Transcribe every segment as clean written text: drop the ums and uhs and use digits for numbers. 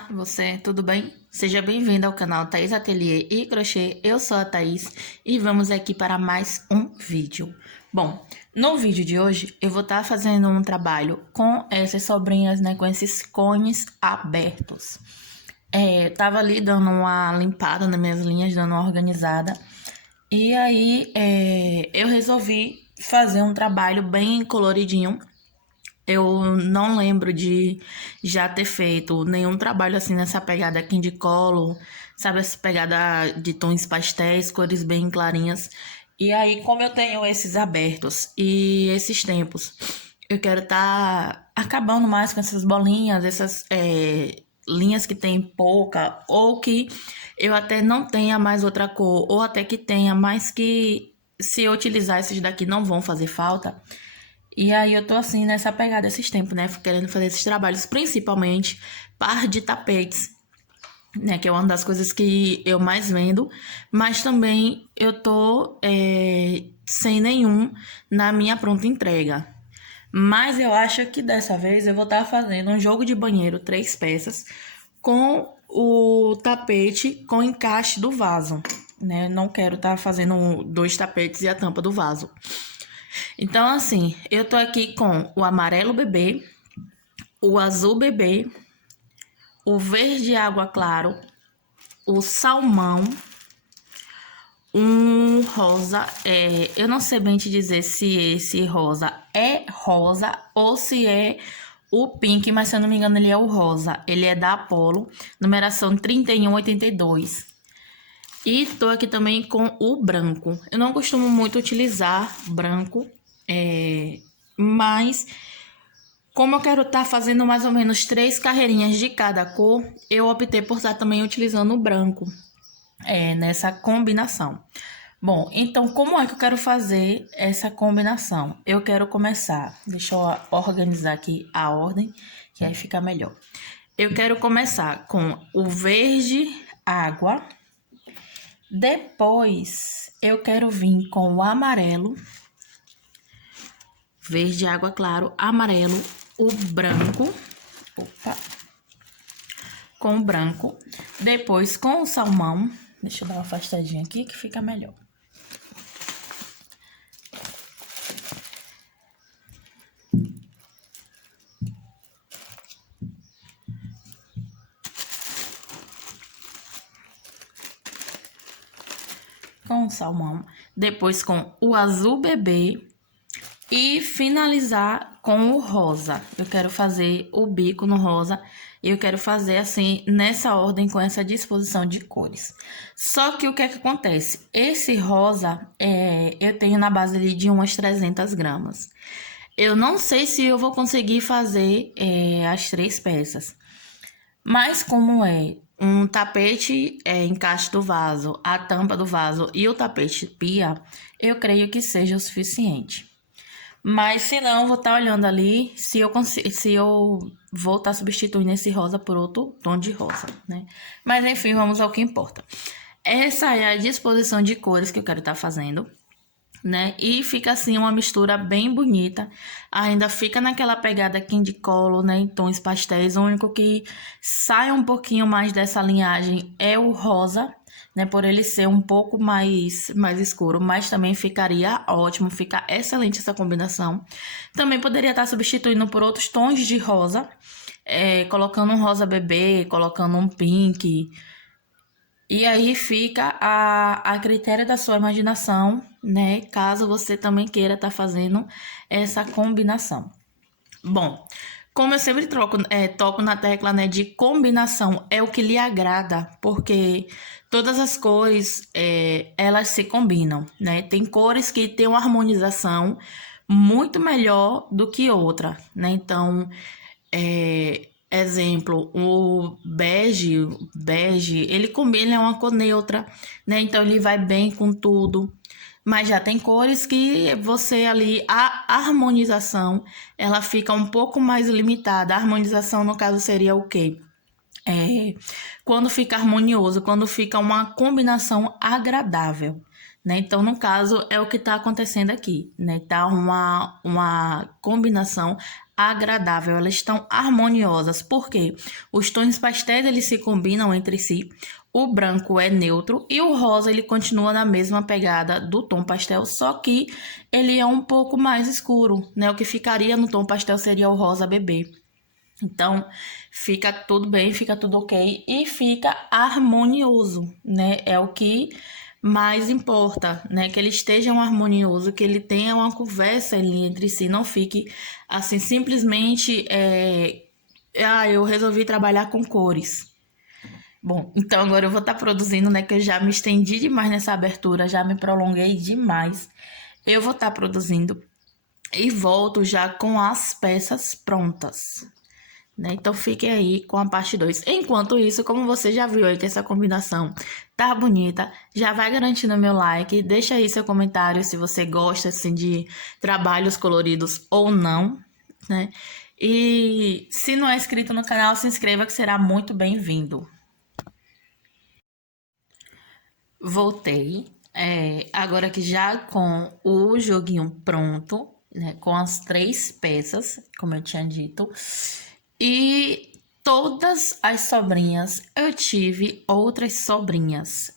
Olá, você, tudo bem? Seja bem-vindo ao canal Thaís Ateliê e Crochê. Eu sou a Thaís e vamos aqui para mais um vídeo. Bom, no vídeo de hoje eu vou estar fazendo um trabalho com essas sobrinhas, né, com esses cones abertos. Tava ali dando uma limpada nas minhas linhas, dando uma organizada. E aí eu resolvi fazer um trabalho bem coloridinho. Eu não lembro de já ter feito nenhum trabalho assim nessa pegada Candy Color, sabe? Essa pegada de tons pastéis, cores bem clarinhas. E aí, como eu tenho esses abertos e esses tempos, eu quero acabando mais com essas bolinhas, essas linhas que tem pouca, ou que eu até não tenha mais outra cor, ou até que tenha, mas que se eu utilizar esses daqui não vão fazer falta. E aí eu tô assim nessa pegada esses tempos, né? Querendo fazer esses trabalhos, principalmente par de tapetes, né? Que é uma das coisas que eu mais vendo. Mas também eu tô sem nenhum na minha pronta entrega. Mas eu acho que dessa vez eu vou estar fazendo um jogo de banheiro 3 peças com o tapete com encaixe do vaso, né? Eu não quero estar fazendo 2 tapetes e a tampa do vaso. Então, assim, eu tô aqui com o amarelo bebê, o azul bebê, o verde água claro, o salmão, um rosa. Eu não sei bem te dizer se esse rosa é rosa ou se é o pink, mas se eu não me engano ele é o rosa. Ele é da Apollo, numeração 3182. E tô aqui também com o branco. Eu não costumo muito utilizar branco, mas como eu quero estar fazendo mais ou menos 3 carreirinhas de cada cor, eu optei por estar também utilizando o branco nessa combinação. Bom, então como é que eu quero fazer essa combinação? Eu quero começar, deixa eu organizar aqui a ordem, que aí fica melhor. Eu quero começar com o verde água, depois eu quero vir com o amarelo, verde água claro, amarelo, o branco, com o branco, depois com o salmão, deixa eu dar uma afastadinha aqui que fica melhor. Com o salmão, depois com o azul bebê e finalizar com o rosa. Eu quero fazer o bico no rosa e eu quero fazer assim nessa ordem com essa disposição de cores. Só que o que é que acontece? Esse rosa eu tenho na base ali de umas 300 gramas. Eu não sei se eu vou conseguir fazer as 3 peças. Mas como é um tapete encaixe do vaso, a tampa do vaso e o tapete pia, eu creio que seja o suficiente. Mas se não, vou estar olhando ali se eu vou estar substituindo esse rosa por outro tom de rosa, né? Mas enfim, vamos ao que importa. Essa é a disposição de cores que eu quero estar fazendo, né? E fica assim uma mistura bem bonita. Ainda fica naquela pegada Candy Color, né? Em tons pastéis. O único que sai um pouquinho mais dessa linhagem é o rosa, né? Por ele ser um pouco mais escuro, mas também ficaria ótimo, fica excelente essa combinação. Também poderia estar substituindo por outros tons de rosa, colocando um rosa bebê, colocando um pink. E aí fica a critério da sua imaginação, né? Caso você também queira estar fazendo essa combinação. Bom, como eu sempre toco na tecla, né, de combinação, é o que lhe agrada, porque todas as cores, elas se combinam, né? Tem cores que têm uma harmonização muito melhor do que outra, né? Então, exemplo, o bege, ele combina, é uma cor neutra, né? Então ele vai bem com tudo. Mas já tem cores que você ali, a harmonização, ela fica um pouco mais limitada. A harmonização, no caso, seria o quê? Quando fica harmonioso, quando fica uma combinação agradável, né? Então, no caso, é o que está acontecendo aqui, né? Tá uma combinação agradável, elas estão harmoniosas, porque os tons pastéis eles se combinam entre si, o branco é neutro e o rosa ele continua na mesma pegada do tom pastel, só que ele é um pouco mais escuro, né? O que ficaria no tom pastel seria o rosa bebê. Então, fica tudo bem, fica tudo ok e fica harmonioso, né? É o que mais importa, né? Que eles estejam harmonioso, que ele tenha uma conversa ali entre si, não fique assim simplesmente eu resolvi trabalhar com cores. Bom, então agora eu vou estar produzindo, né? Que eu já me estendi demais nessa abertura, já me prolonguei demais. Eu vou estar produzindo e volto já com as peças prontas, né? Então fiquem aí com a parte 2. Enquanto isso, como você já viu aí que essa combinação tá bonita, já vai garantindo meu like, deixa aí seu comentário se você gosta assim, de trabalhos coloridos ou não, né? E se não é inscrito no canal, se inscreva que será muito bem-vindo. Voltei, agora que já com o joguinho pronto, né? Com as 3 peças, como eu tinha dito. E todas as sobrinhas, eu tive outras sobrinhas.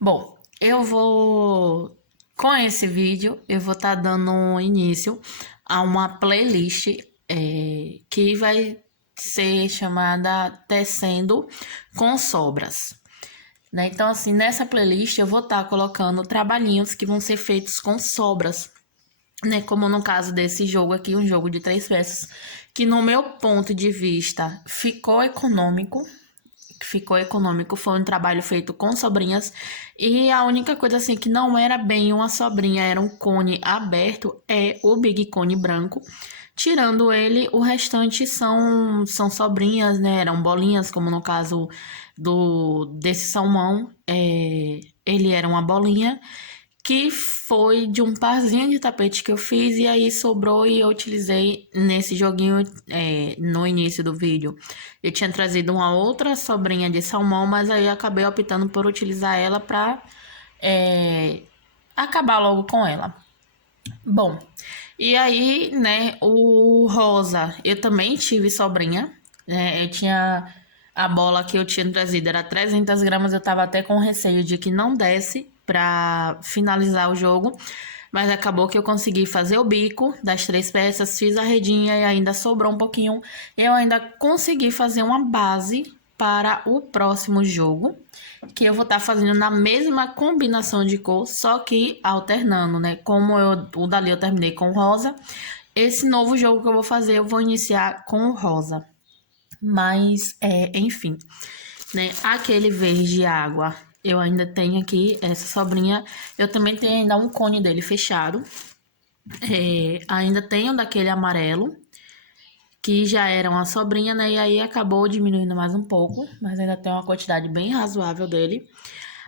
Bom, eu vou. Com esse vídeo, eu vou estar dando início a uma playlist que vai ser chamada Tecendo com Sobras, né? Então, assim, nessa playlist eu vou estar colocando trabalhinhos que vão ser feitos com sobras, né? Como no caso desse jogo aqui, um jogo de 3 peças, que no meu ponto de vista ficou econômico. Foi um trabalho feito com sobrinhas. E a única coisa assim que não era bem uma sobrinha, era um cone aberto, é o Big Cone branco. Tirando ele, o restante são sobrinhas, né? Eram bolinhas, como no caso desse salmão. Ele era uma bolinha que foi de um parzinho de tapete que eu fiz e aí sobrou e eu utilizei nesse joguinho no início do vídeo. Eu tinha trazido uma outra sobrinha de salmão, mas aí acabei optando por utilizar ela para acabar logo com ela. Bom, e aí, né, o rosa, eu também tive sobrinha, né, eu tinha a bola que eu tinha trazido, era 300 gramas, eu tava até com receio de que não desse pra finalizar o jogo, mas acabou que eu consegui fazer o bico das 3 peças, fiz a redinha e ainda sobrou um pouquinho, eu ainda consegui fazer uma base para o próximo jogo, que eu vou estar fazendo na mesma combinação de cor, só que alternando, né? Como o dali eu terminei com rosa, esse novo jogo que eu vou fazer, eu vou iniciar com o rosa. Mas, enfim, né? Aquele verde água, eu ainda tenho aqui essa sobrinha. Eu também tenho ainda um cone dele fechado. Ainda tenho daquele amarelo, que já era uma sobrinha, né? E aí acabou diminuindo mais um pouco, mas ainda tem uma quantidade bem razoável dele.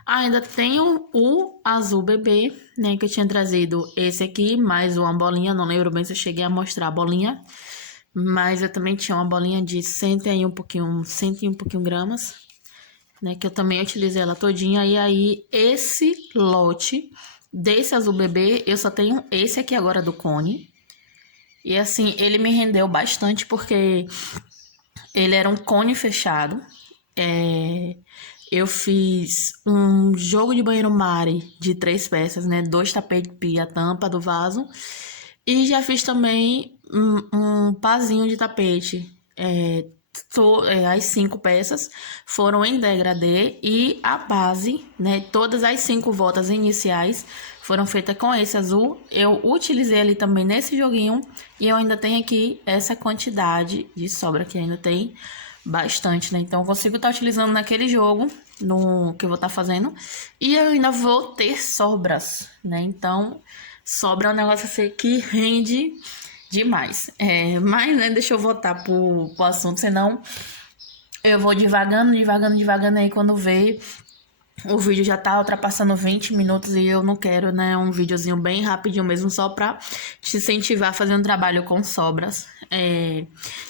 Ainda tenho o azul bebê, né? Que eu tinha trazido esse aqui, mais uma bolinha. Não lembro bem se eu cheguei a mostrar a bolinha. Mas eu também tinha uma bolinha de 100 e um pouquinho gramas, né? Que eu também utilizei ela todinha. E aí, esse lote desse azul bebê, eu só tenho esse aqui agora do cone. E assim, ele me rendeu bastante porque ele era um cone fechado. Eu fiz um jogo de banheiro Mari de 3 peças, né? 2 tapetes pia, a tampa do vaso. E já fiz também um pazinho de tapete. As 5 peças foram em degradê e a base, né? Todas as 5 voltas iniciais foram feitas com esse azul. Eu utilizei ali também nesse joguinho e eu ainda tenho aqui essa quantidade de sobra que ainda tem bastante, né? Então eu consigo estar utilizando naquele jogo no que eu vou estar fazendo e eu ainda vou ter sobras, né? Então sobra é um negócio assim que rende demais. Mas, né, deixa eu voltar pro assunto, senão eu vou devagando aí quando ver o vídeo já tá ultrapassando 20 minutos e eu não quero, né, um videozinho bem rapidinho mesmo, só pra te incentivar a fazer um trabalho com sobras.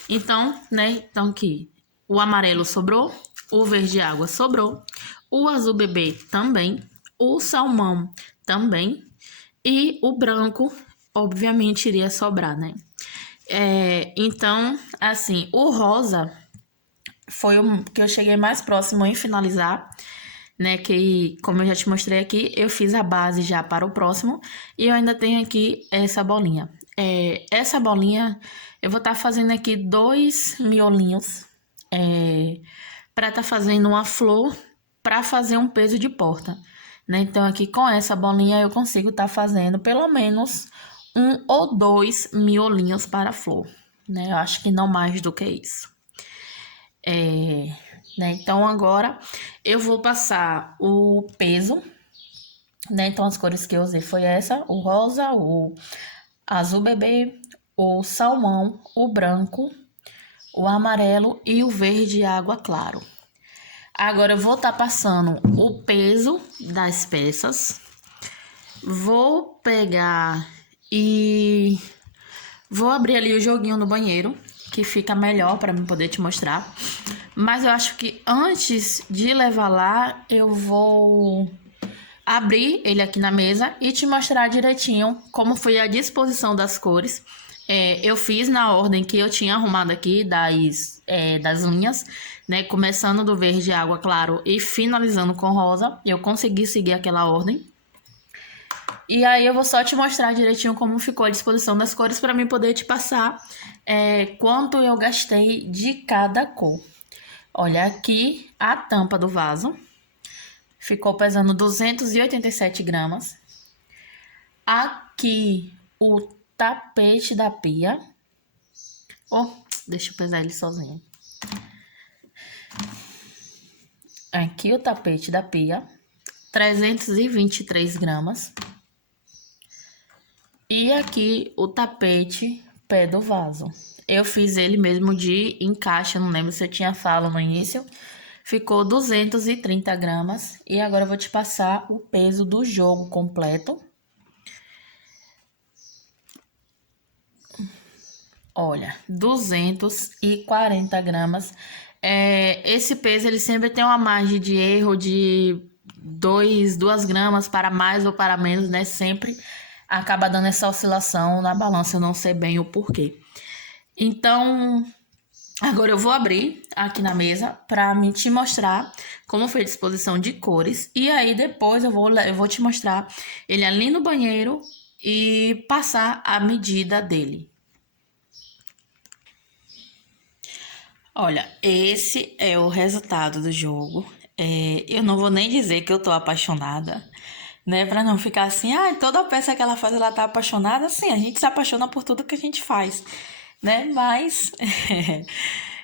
Então, né, então aqui, o amarelo sobrou, o verde água sobrou, o azul bebê também, o salmão também, e o branco, obviamente, iria sobrar, né? Então, assim, o rosa foi o que eu cheguei mais próximo em finalizar, né? Que, como eu já te mostrei aqui, eu fiz a base já para o próximo. E eu ainda tenho aqui essa bolinha. Essa bolinha, eu vou estar fazendo aqui 2 miolinhos. Para estar fazendo uma flor para fazer um peso de porta, né? Então, aqui com essa bolinha eu consigo estar fazendo pelo menos 1 ou 2 miolinhos para a flor, né? Eu acho que não mais do que isso. Né? Então, agora eu vou passar o peso, né? Então, as cores que eu usei foi essa, o rosa, o azul bebê, o salmão, o branco, o amarelo e o verde água claro. Agora eu vou estar passando o peso das peças. Vou pegar e vou abrir ali o joguinho no banheiro, que fica melhor para mim poder te mostrar. Mas eu acho que antes de levar lá, eu vou abrir ele aqui na mesa e te mostrar direitinho como foi a disposição das cores. Eu fiz na ordem que eu tinha arrumado aqui das linhas, né? Começando do verde água claro e finalizando com rosa. Eu consegui seguir aquela ordem. E aí eu vou só te mostrar direitinho como ficou a disposição das cores para mim poder te passar quanto eu gastei de cada cor. Olha aqui a tampa do vaso. Ficou pesando 287 gramas. Aqui o tapete da pia. Deixa eu pesar ele sozinho. Aqui o tapete da pia. 323 gramas. E aqui o tapete pé do vaso. Eu fiz ele mesmo de encaixe, não lembro se eu tinha fala no início. Ficou 230 gramas. E agora eu vou te passar o peso do jogo completo. Olha, 240 gramas. Esse peso, ele sempre tem uma margem de erro de 2 gramas para mais ou para menos, né? Sempre acaba dando essa oscilação na balança, eu não sei bem o porquê. Então, agora eu vou abrir aqui na mesa para me te mostrar como foi a disposição de cores. E aí depois eu vou te mostrar ele ali no banheiro e passar a medida dele. Olha, esse é o resultado do jogo. Eu não vou nem dizer que eu tô apaixonada, né? Pra não ficar assim, toda peça que ela faz, ela tá apaixonada. Sim, a gente se apaixona por tudo que a gente faz, né? Mas,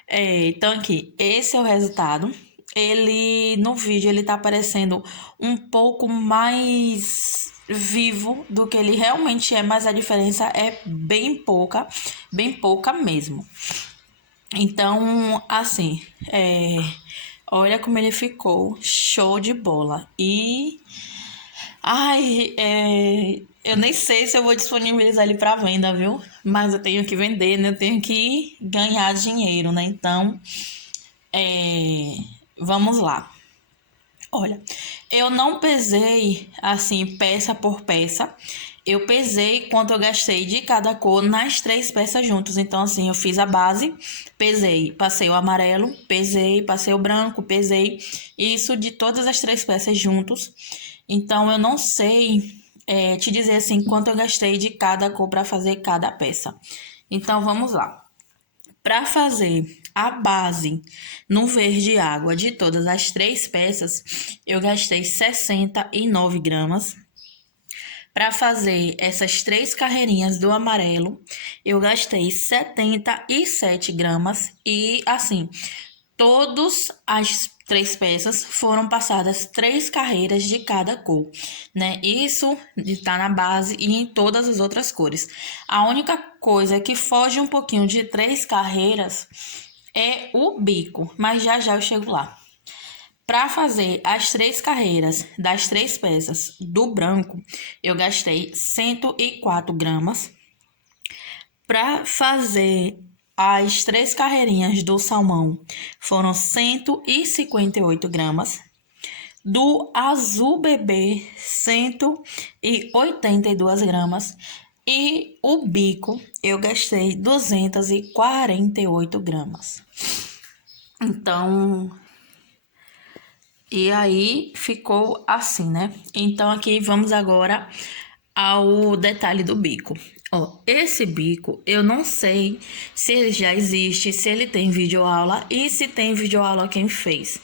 então aqui, esse é o resultado. Ele, no vídeo, ele tá aparecendo um pouco mais vivo do que ele realmente é, mas a diferença é bem pouca mesmo. Então, assim, olha como ele ficou, show de bola. E, eu nem sei se eu vou disponibilizar ele para venda, viu? Mas eu tenho que vender, né? Eu tenho que ganhar dinheiro, né? Então, vamos lá. Olha, eu não pesei assim peça por peça. Eu pesei quanto eu gastei de cada cor nas 3 peças juntos. Então, assim, eu fiz a base, pesei, passei o amarelo, pesei, passei o branco, pesei. Isso de todas as 3 peças juntos. Então, eu não sei te dizer assim quanto eu gastei de cada cor para fazer cada peça. Então, vamos lá. Para fazer a base no verde água de todas as 3 peças, eu gastei 69 gramas. Para fazer essas 3 carreirinhas do amarelo, eu gastei 77 gramas. E assim, todas as 3 peças foram passadas 3 carreiras de cada cor, né? Isso está na base e em todas as outras cores. A única coisa que foge um pouquinho de 3 carreiras é o bico, mas já já eu chego lá. Para fazer as 3 carreiras das 3 peças do branco, eu gastei 104 gramas. Para fazer as 3 carreirinhas do salmão, foram 158 gramas. Do azul bebê, 182 gramas. E o bico eu gastei 248 gramas. Então, e aí ficou assim, né? Então aqui vamos agora ao detalhe do bico. Ó, esse bico eu não sei se ele já existe, se ele tem videoaula e se tem videoaula quem fez.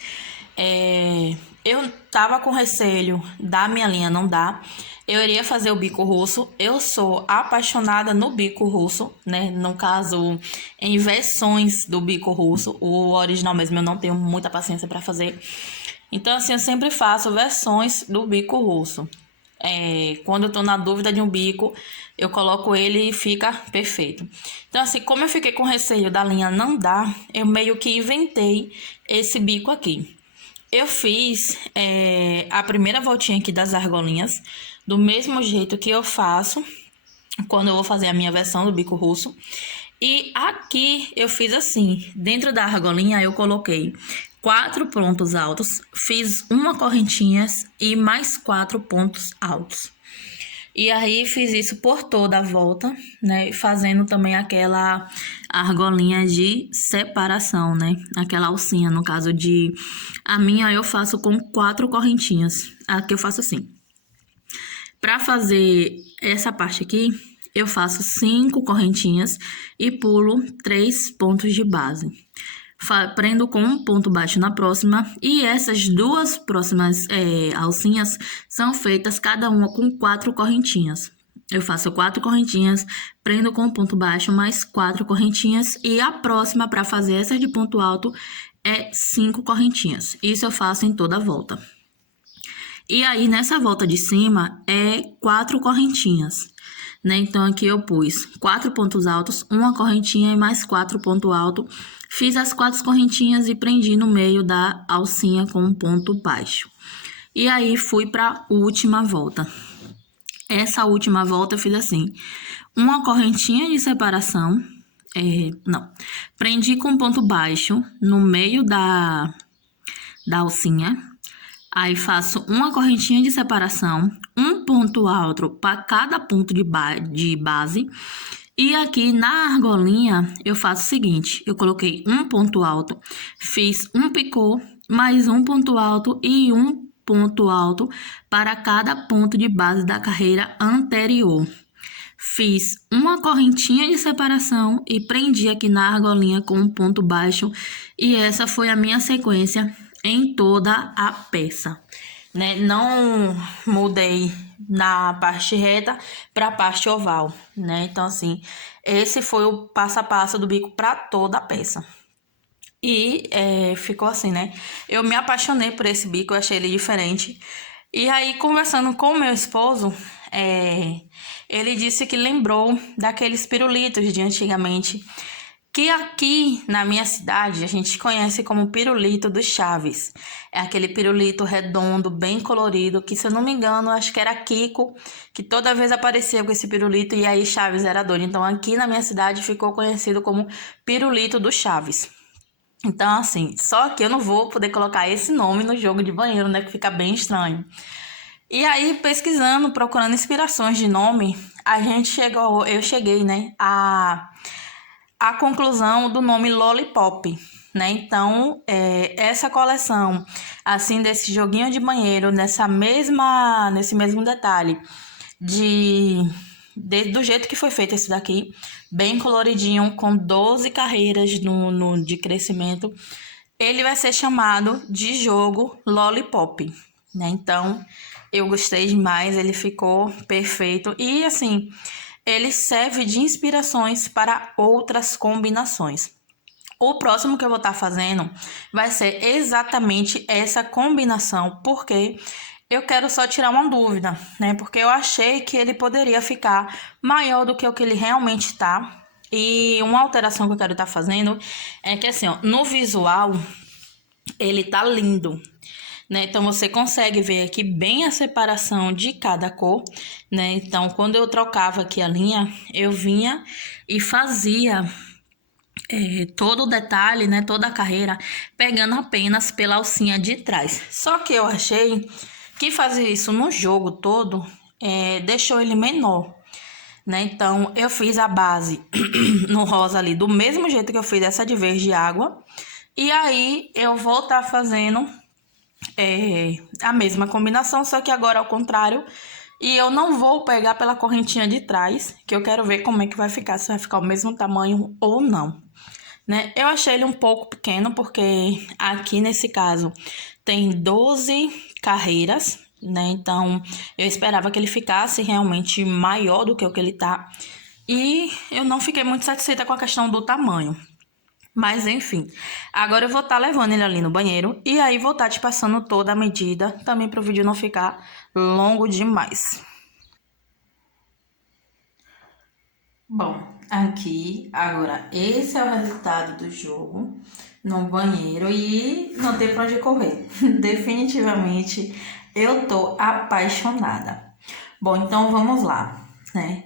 Eu tava com receio da minha linha não dar. Eu iria fazer o bico russo. Eu sou apaixonada no bico russo, né? No caso, em versões do bico russo. O original mesmo eu não tenho muita paciência para fazer. Então, assim, eu sempre faço versões do bico russo. Quando eu tô na dúvida de um bico, eu coloco ele e fica perfeito. Então, assim, como eu fiquei com receio da linha não dar, eu meio que inventei esse bico aqui. Eu fiz a primeira voltinha aqui das argolinhas, do mesmo jeito que eu faço quando eu vou fazer a minha versão do bico russo. E aqui eu fiz assim, dentro da argolinha eu coloquei 4 pontos altos, fiz uma correntinha e mais 4 pontos altos. E aí fiz isso por toda a volta, né? Fazendo também aquela argolinha de separação, né? Aquela alcinha, no caso de... A minha eu faço com 4 correntinhas. Aqui eu faço assim. Para fazer essa parte aqui, eu faço 5 correntinhas e pulo 3 pontos de base. Prendo com um ponto baixo na próxima e essas duas próximas alcinhas são feitas cada uma com 4 correntinhas. Eu faço 4 correntinhas, prendo com um ponto baixo mais 4 correntinhas e a próxima para fazer essa de ponto alto é 5 correntinhas. Isso eu faço em toda a volta. E aí nessa volta de cima é 4 correntinhas. Né? Então, aqui eu pus 4 pontos altos, uma correntinha e mais 4 pontos altos. Fiz as 4 correntinhas e prendi no meio da alcinha com um ponto baixo. E aí, fui para a última volta. Essa última volta eu fiz assim, uma correntinha de separação, prendi com ponto baixo no meio da alcinha. Aí, faço uma correntinha de separação, um ponto alto para cada ponto de base. E aqui na argolinha, eu faço o seguinte, eu coloquei um ponto alto, fiz um picô, mais um ponto alto e um ponto alto para cada ponto de base da carreira anterior. Fiz uma correntinha de separação e prendi aqui na argolinha com um ponto baixo. E essa foi a minha sequência em toda a peça, né? Não mudei na parte reta para a parte oval, né? Então, assim, esse foi o passo a passo do bico para toda a peça. E ficou assim, né? Eu me apaixonei por esse bico, eu achei ele diferente. E aí, conversando com o meu esposo, ele disse que lembrou daqueles pirulitos de antigamente, que aqui na minha cidade a gente conhece como pirulito do Chaves. É aquele pirulito redondo, bem colorido, que se eu não me engano, acho que era Kiko, que toda vez aparecia com esse pirulito e aí Chaves era doido. Então aqui na minha cidade ficou conhecido como pirulito do Chaves. Então assim, só que eu não vou poder colocar esse nome no jogo de banheiro, né, que fica bem estranho. E aí pesquisando, procurando inspirações de nome, eu cheguei, né, a conclusão do nome Lollipop, né? Então, essa coleção, assim, desse joguinho de banheiro, nesse mesmo detalhe, do jeito que foi feito esse daqui, bem coloridinho, com 12 carreiras de crescimento, ele vai ser chamado de jogo Lollipop, né? Então, eu gostei demais, ele ficou perfeito e, assim, ele serve de inspirações para outras combinações. O próximo que eu vou estar fazendo vai ser exatamente essa combinação, porque eu quero só tirar uma dúvida, né? Porque eu achei que ele poderia ficar maior do que o que ele realmente está. E uma alteração que eu quero estar fazendo é que, assim, ó, no visual, ele tá lindo, né? Então, você consegue ver aqui bem a separação de cada cor, né? Então, quando eu trocava aqui a linha, eu vinha e fazia todo o detalhe, né? Toda a carreira, pegando apenas pela alcinha de trás. Só que eu achei que fazer isso no jogo todo deixou ele menor, né? Então, eu fiz a base no rosa ali do mesmo jeito que eu fiz essa de verde água. E aí, eu vou estar fazendo a mesma combinação, só que agora ao contrário. E eu não vou pegar pela correntinha de trás, que eu quero ver como é que vai ficar, se vai ficar o mesmo tamanho ou não, né? Eu achei ele um pouco pequeno, porque aqui nesse caso tem 12 carreiras, né? Então, eu esperava que ele ficasse realmente maior do que o que ele tá. E eu não fiquei muito satisfeita com a questão do tamanho. Mas enfim, agora eu vou estar levando ele ali no banheiro e aí vou estar te passando toda a medida, também para o vídeo não ficar longo demais. Bom, aqui agora esse é o resultado do jogo no banheiro e não tem pra onde correr. Definitivamente eu tô apaixonada. Bom, então vamos lá, né?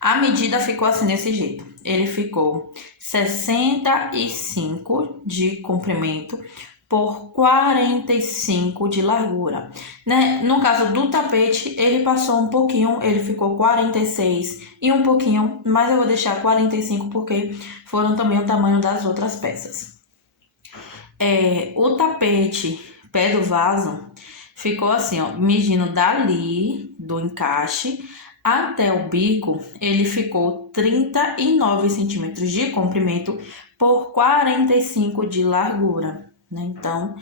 A medida ficou assim desse jeito. Ele ficou 65 de comprimento por 45 de largura, né? No caso do tapete, ele passou um pouquinho, ele ficou 46 e um pouquinho, mas eu vou deixar 45 porque foram também o tamanho das outras peças. O tapete, pé do vaso, ficou assim, ó, medindo dali do encaixe até o bico, ele ficou 39 centímetros de comprimento por 45 de largura, né? Então,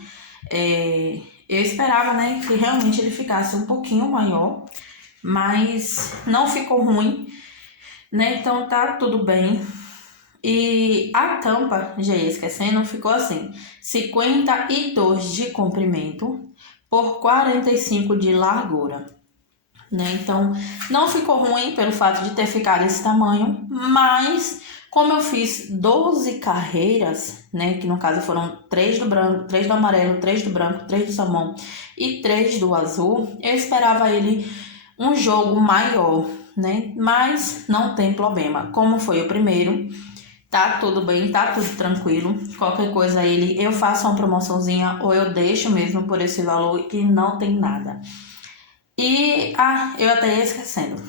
eu esperava, né, que realmente ele ficasse um pouquinho maior, mas não ficou ruim, né? Então tá tudo bem. E a tampa, já ia esquecendo, ficou assim: 52 de comprimento por 45 de largura, né? Então, não ficou ruim pelo fato de ter ficado esse tamanho, mas como eu fiz 12 carreiras, né? Que no caso foram 3 do branco, 3 do amarelo, 3 do branco, 3 do salmão e 3 do azul, eu esperava ele um jogo maior, né? Mas não tem problema. Como foi o primeiro, tá tudo bem, tá tudo tranquilo. Qualquer coisa eu faço uma promoçãozinha ou eu deixo mesmo por esse valor que não tem nada. E, eu até ia esquecendo.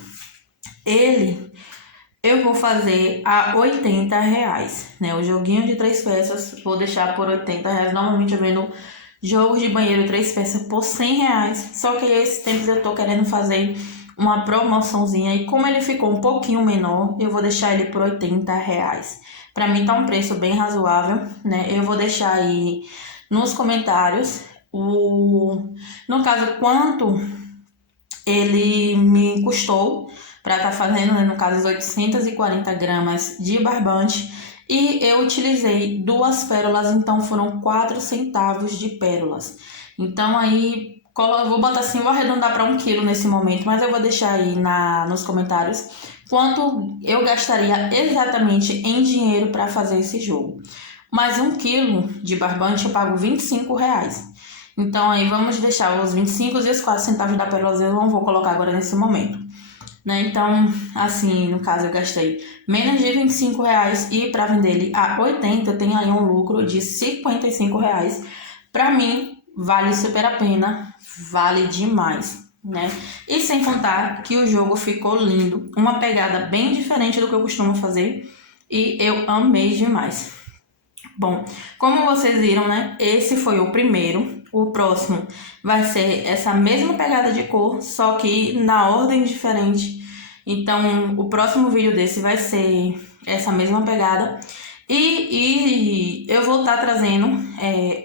Eu vou fazer a R$ 80, né? O joguinho de 3 peças, vou deixar por R$ 80. Normalmente eu vendo jogos de banheiro 3 peças por R$ 100. Só que esses tempos eu tô querendo fazer uma promoçãozinha. E como ele ficou um pouquinho menor, eu vou deixar ele por R$ 80. Pra mim tá um preço bem razoável, né? Eu vou deixar aí nos comentários no caso, quanto ele me custou para estar fazendo, né, no caso, as 840 gramas de barbante. E eu utilizei 2 pérolas, então foram 4 centavos de pérolas. Então aí, eu vou botar assim, vou arredondar para 1 quilo nesse momento, mas eu vou deixar aí nos comentários quanto eu gastaria exatamente em dinheiro para fazer esse jogo. Mas 1 quilo de barbante eu pago R$ 25. Então aí vamos deixar os 25 e os 4 centavos da pérola eu não vou colocar agora nesse momento, né? Então, assim, no caso eu gastei menos de R$ 25 e para vender ele a 80 eu tenho aí um lucro de R$ 55. Para mim, vale super a pena, vale demais, né? E sem contar que o jogo ficou lindo, uma pegada bem diferente do que eu costumo fazer e eu amei demais. Bom, como vocês viram, né? Esse foi o primeiro. O próximo vai ser essa mesma pegada de cor, só que na ordem diferente. Então, o próximo vídeo desse vai ser essa mesma pegada. E eu vou estar trazendo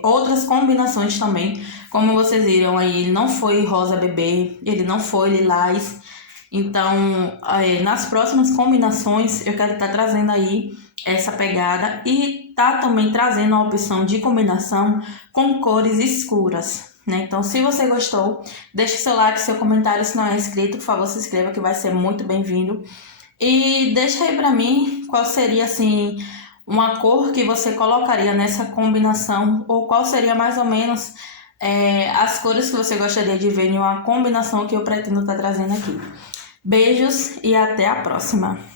outras combinações também. Como vocês viram aí, ele não foi rosa bebê, ele não foi lilás. Então, nas próximas combinações, eu quero estar trazendo aí essa pegada e tá também trazendo a opção de combinação com cores escuras, né? Então, se você gostou, deixe seu like, seu comentário. Se não é inscrito, por favor, se inscreva que vai ser muito bem-vindo. E deixa aí pra mim qual seria, assim, uma cor que você colocaria nessa combinação, ou qual seria mais ou menos as cores que você gostaria de ver em uma combinação que eu pretendo estar trazendo aqui. Beijos e até a próxima!